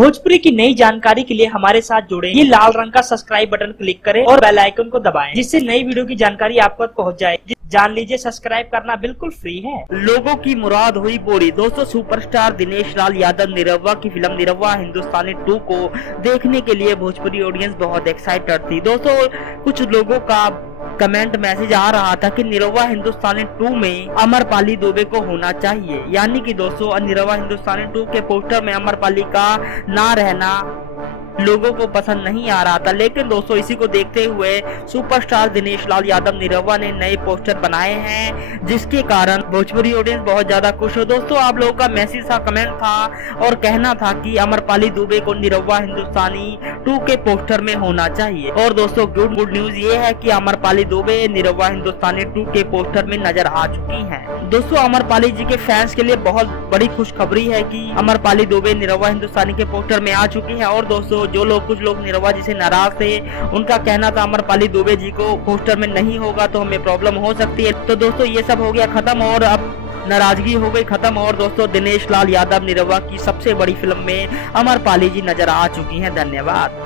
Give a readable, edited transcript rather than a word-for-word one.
भोजपुरी की नई जानकारी के लिए हमारे साथ जुड़े, ये लाल रंग का सब्सक्राइब बटन क्लिक करें और बेल आइकन को दबाएं, जिससे नई वीडियो की जानकारी आप तक पहुंच जाए। जान लीजिए, सब्सक्राइब करना बिल्कुल फ्री है। लोगों की मुराद हुई पूरी। दोस्तों, सुपरस्टार दिनेश लाल यादव निरहुआ की फिल्म निरहुआ हिंदुस्तानी 2 को देखने के लिए भोजपुरी ऑडियंस बहुत एक्साइटेड थी। दोस्तों, कुछ लोगों का कमेंट मैसेज आ रहा था कि निरहुआ हिंदुस्तानी 2 में अमरपाली दुबे को होना चाहिए। यानी कि दोस्तों, निरहुआ हिंदुस्तानी 2 के पोस्टर में अमरपाली का ना रहना लोगों को पसंद नहीं आ रहा था। लेकिन दोस्तों, इसी को देखते हुए सुपरस्टार दिनेश लाल यादव निरहुआ ने नए पोस्टर बनाए हैं, जिसके कारण भोजपुरी ऑडियंस बहुत ज्यादा खुश हो। दोस्तों, आप लोगों का मैसेज था, कमेंट था और कहना था कि अमरपाली दुबे को निरहुआ हिंदुस्तानी 2 के पोस्टर में होना चाहिए। और दोस्तों, गुड न्यूज ये है कि अमरपाली दुबे निरहुआ हिंदुस्तानी 2 के पोस्टर में नजर आ चुकी हैं। दोस्तों, अमरपाली जी के फैंस के लिए बहुत बड़ी खुशखबरी है कि अमरपाली दुबे निरहुआ हिंदुस्तानी के पोस्टर में आ चुकी है। और दोस्तों, कुछ लोग निरहुआ जी से नाराज थे, उनका कहना था अमरपाली दुबे जी को पोस्टर में नहीं होगा तो हमें प्रॉब्लम हो सकती है। तो दोस्तों, ये सब हो गया खत्म और अब नाराजगी हो गई खत्म। और दोस्तों, दिनेश लाल यादव निरहुआ की सबसे बड़ी फिल्म में अमरपाली जी नजर आ चुकी हैं। धन्यवाद।